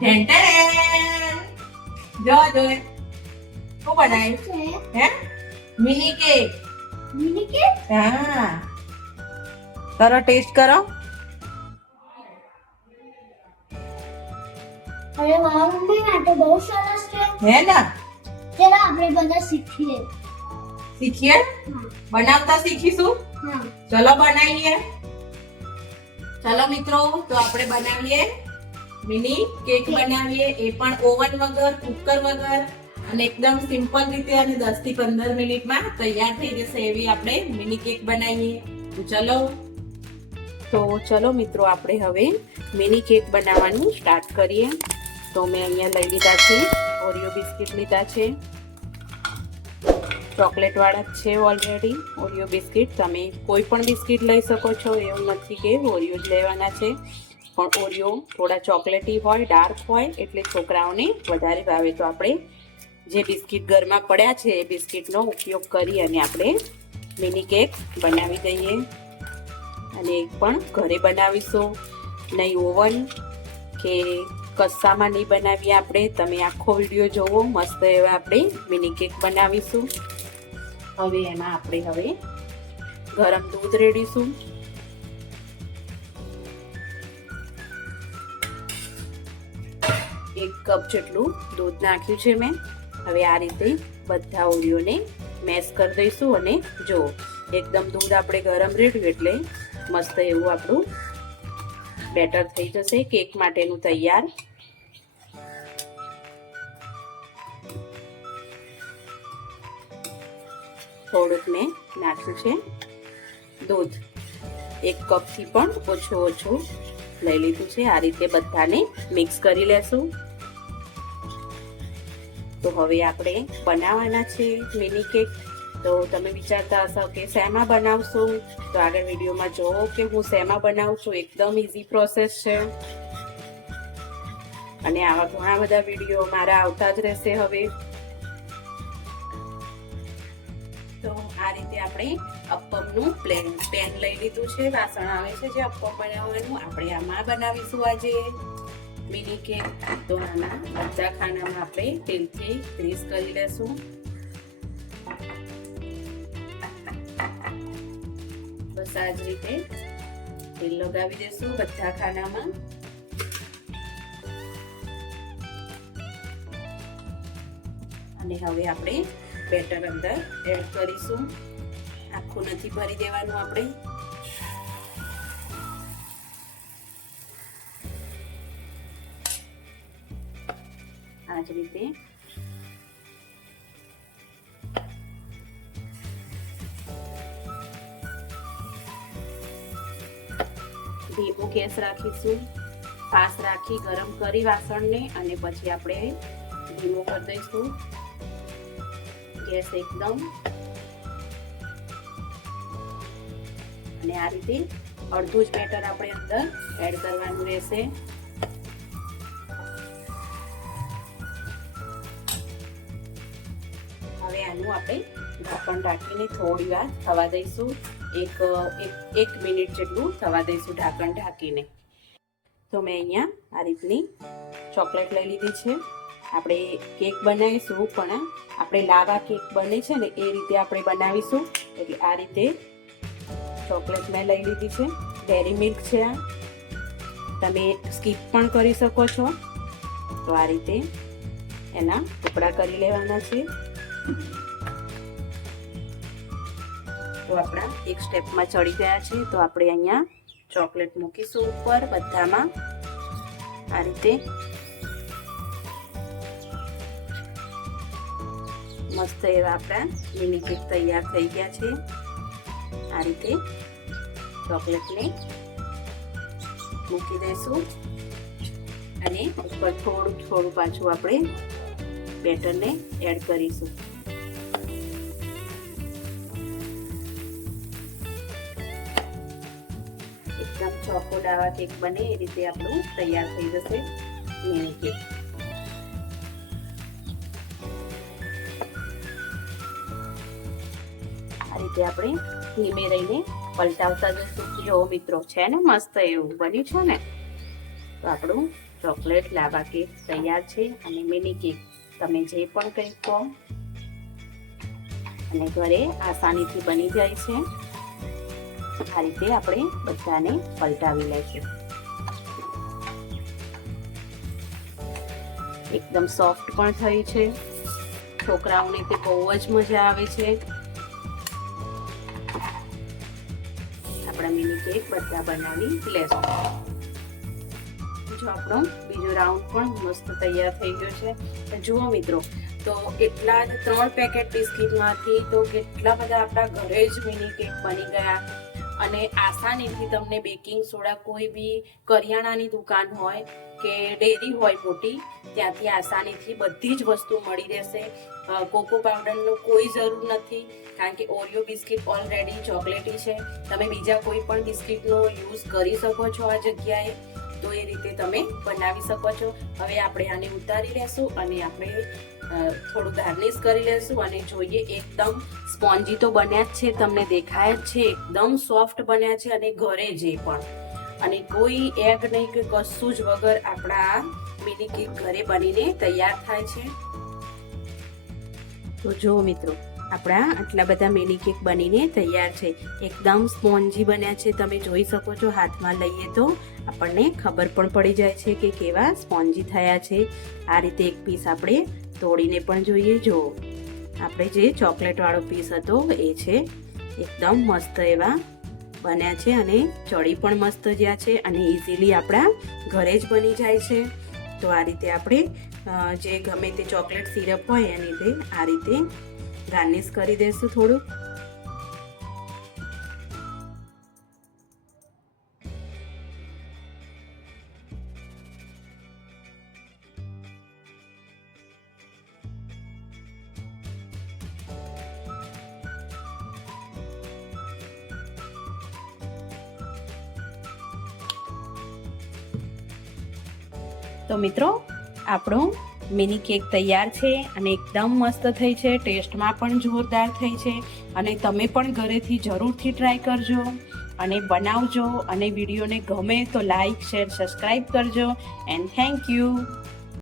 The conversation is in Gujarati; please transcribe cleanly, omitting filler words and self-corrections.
ઢેંટેન. જો જો શું બનાવ્યું હે? Mini cake. મિની કેક હા, કરો ટેસ્ટ કરો. અરે વાહ મમ્મી આ તો બહુ સરસ છે હે ને? ચલો આપણે બધા શીખીએ શીખીએ, બનાવતા શીખીશું. હા ચલો બનાવીએ. ચલો મિત્રો, તો આપણે બનાવીએ મિની કેક બનાવીએ, એ પણ ઓવન વગર, કુકર વગર, અને એકદમ સિમ્પલ રીતે, અને 10 થી 15 મિનિટમાં તૈયાર થઈ જશે એવી આપણે મિની કેક બનાવીએ. તો ચલો મિત્રો, આપણે હવે મિની કેક બનાવવાનું સ્ટાર્ટ કરીએ. તો મેં અહીંયા લઈ લીધા છે ઓરિયો બિસ્કિટ લીધા છે, ચોકલેટ વાળા જ છે ઓલરેડી ઓરિયો બિસ્કિટ. તમે કોઈ પણ બિસ્કિટ લઈ શકો છો, એવું નથી કે ઓરિયો જ લેવાના છે, પણ ઓરિયો થોડા ચોકલેટી હોય, ડાર્ક હોય, એટલે છોકરાઓને વધારે ભાવે. તો આપણે જે બિસ્કિટ ઘરમાં પડ્યા છે એ બિસ્કિટનો ઉપયોગ કરી અને આપણે મિની કેક બનાવી દઈએ. અને એક પણ ઘરે બનાવીશું, નહીં ઓવન કે કશામાં નહીં બનાવીએ આપણે. તમે આખો વિડીયો જોવો, મસ્ત એવા આપણે મિની કેક બનાવીશું. હવે એમાં આપણે ગરમ દૂધ રેડીશું. એક કપ જેટલું દૂધ નાખ્યું છે મેં. હવે આ રીતે બધા ઓરિયોને મેશ કરી દઈશું. અને જો એકદમ દૂધ આપણે ગરમ રેડ્યું એટલે મસ્ત એવું આપણું બેટર થઈ જશે કેક માટેનું તૈયાર. થોડુંક મેં નાખ્યું છે દૂધ, 1 કપથી પણ ઓછું લઈ લીધું છે. આ રીતે બધાને મિક્સ કરી લેશું. તો હવે આપણે બનાવવાના છે મિની કેક. તો તમે વિચારતા હશો કે શેમાં બનાવશું, તો આગળ વિડીયોમાં જોવો કે હું શેમાં બનાવું છું. એકદમ ઈઝી પ્રોસેસ છે, અને આવા ઘણા બધા વિડીયો મારા આવતા જ રહેશે હવે. તો આ રીતે આપણે અપ્પમનું પેન લઈ લીધું છે, વાસણ આવે છે જે અપ્પમ બનાવવાનું. આપણે આમાં બનાવીશું આજે મિની કેક. તો આના બધા ખાનામાં આપણે તેલથી ગ્રીસ કરી લેશું. બસ આ જ રીતે તેલ લગાવી દેશું બધા ખાનામાં. અને હવે આપણે બેટર અંદર એડ કરીશું. આખું નથી ભરી દેવાનું આપણે. આ જ રીતે ધીમો ગેસ રાખીશું, ફાસ રાખી ગરમ કરી વાસણને, અને પછી આપણે ધીમો કરી દઈશું ગેસ એકદમ. અને આ રીતે અડધું જ બેટર આપણે અંદર એડ કરવાનું રહેશે. હવે આનું આપણે ઢાંકણ ઢાંકીને થોડી વાર થવા દઈશું. એક મિનિટ જેટલું થવા દઈશું ઢાંકણ ઢાંકીને. તો મેં અહીંયા આ રીતની ચોકલેટ લઈ લીધી છે. આપણે કેક બનાવીશું, પણ આપણે લાવા કેક બને છે ને એ રીતે આપણે બનાવીશું. એટલે આ રીતે ચોકલેટ મેં લઈ લીધી છે. ડેરી મિલ્ક છે આ, તમે સ્કીપ પણ કરી શકો છો. તો આ રીતે એના ટુકડા કરી લેવાના છે. તો આપણા એક સ્ટેપમાં ચડી ગયા છે. તો આપણે અહીંયા ચોકલેટ મૂકીશું ઉપર બધામાં. આ રીતે મસ્ત એવા આપણા મિની કેક તૈયાર થઈ ગયા છે. આ રીતે ચોકલેટને મૂકી દઈશું, અને ઉપર થોડું પાછું આપણે બેટરને એડ કરીશું. એકદમ ચોકોડાવા કેક બને એ રીતે આપણું તૈયાર થઈ જશે મિની કેક. આ રીતે આપણે ધીમે રહીને પલટાવતા જઈશું. જો મિત્રો છે ને મસ્ત એવું બન્યું છે ને. તો આપણું ચોકલેટ લાવા કેક તૈયાર છે અને મિની કેક તમે જે પણ કંઈ કહો અને ઘરે આસાનીથી બની જાય છે. આ રીતે આપણે બધાને પલટાવી લઈશું. એકદમ સોફ્ટ પણ થઈ છે. છોકરાઓને તે બહુ જ મજા આવે છે. આપણા મિની કેક બધા બનાવી લેશું. જો આપણો બીજો રાઉન્ડ પણ મસ્ત તૈયાર થઈ ગયો છે. જુઓ મિત્રો, તો એટલા જ 3 પેકેટ બિસ્કિટમાંથી તો કેટલા બધા આપણા ઘરે જ મિની કેક બની ગયા. અને આસાનીથી તમને બેકિંગ સોડા કોઈ બી કરિયાણાની દુકાન હોય કે ડેરી હોય મોટી, ત્યાંથી આસાનીથી બધી જ વસ્તુ મળી રહેશે. કોકો પાવડરનો કોઈ જરૂર નથી, કારણ કે ઓરિયો બિસ્કિટ ઓલરેડી ચોકલેટી છે. તમે બીજા કોઈ પણ બિસ્કિટનો યુઝ કરી શકો છો આ જગ્યાએ, તો એ રીતે તમે બનાવી શકો છો. હવે આપણે આને ઉતારી લેશું અને આપણે થોડું ગાર્નિશ કરી લેશું અને જોઈએ. એકદમ સ્પોન્જી તો બન્યા જ છે, તમને દેખાય જ છે, એકદમ સોફ્ટ બન્યા છે અને ઘરે જે પણ, અને કોઈ એગ નહીં કે કશું જ વગર આપણા મિની કેક ઘરે બનીને તૈયાર થાય છે. તો જો મિત્રો, આપણા આટલા બધા મિની કેક બનીને તૈયાર છે. એકદમ સ્પોન્જી બન્યા છે. તમે જોઈ શકો છો, હાથમાં લઈએ તો આપણને ખબર પણ પડી જાય છે કે કેવા સ્પોન્જી થયા છે. આ રીતે એક પીસ આપણે તોડીને પણ જોઈએ. જો આપણે જે ચોકલેટ વાળો પીસ હતો એ છે. એકદમ મસ્ત એવા બન્યા છે અને ચડી પણ મસ્ત જ્યાં છે અને ઇઝીલી આપણા ઘરે જ બની જાય છે. તો આ રીતે આપણે જે ગમે તે ચોકલેટ સિરપ હોય એની રીતે આ રીતે ગાર્નિશ કરી દઈશું થોડું. તો મિત્રો, આપણો મિની કેક તૈયાર છે અને એકદમ મસ્ત થઈ છે. ટેસ્ટમાં પણ જોરદાર થઈ છે અને તમે પણ ઘરેથી જરૂરથી ટ્રાય કરજો અને બનાવજો. અને વિડીયોને ગમે તો લાઈક, શેર, સબસ્ક્રાઈબ કરજો. And thank you.